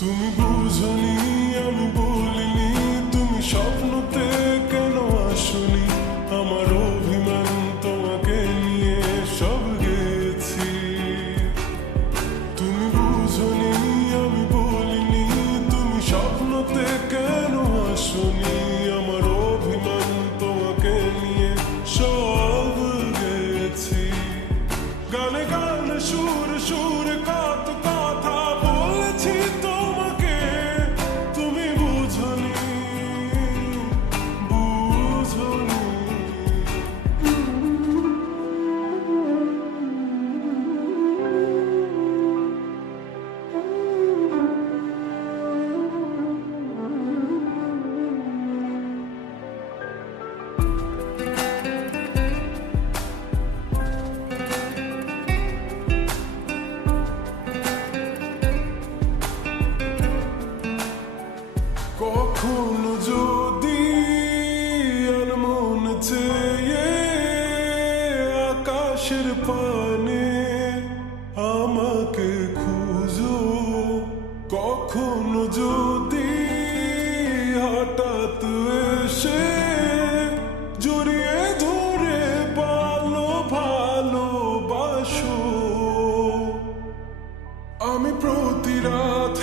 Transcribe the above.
তুমি বুঝনি আমি বলিনি, তুমি স্বপ্নতে কেন আসনি, আমার অভিমান তোমাকে নিয়ে সব গেছি। তুমি বুঝনি আমি বলিনি, তুমি স্বপ্নতে কেন আসনি, আমার অভিমান তোমাকে নিয়ে সব গেছি। গানে গানে সুর সুরে কত কথা বলেছি তোমাকে, তুমি বুঝনি বুঝনি। কখনো যদি আর মন চেয়ে আকাশের পানে আমাকে খুঁজো, কখনো যদি হঠাৎ এসে জড়িয়ে ধরে ভালোবাসো, আমি প্রতি রাত